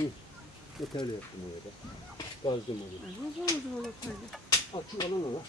Yeterli yaptım orada. Gazdım onu. Nasıl oldu balık öyle? Açık alan var.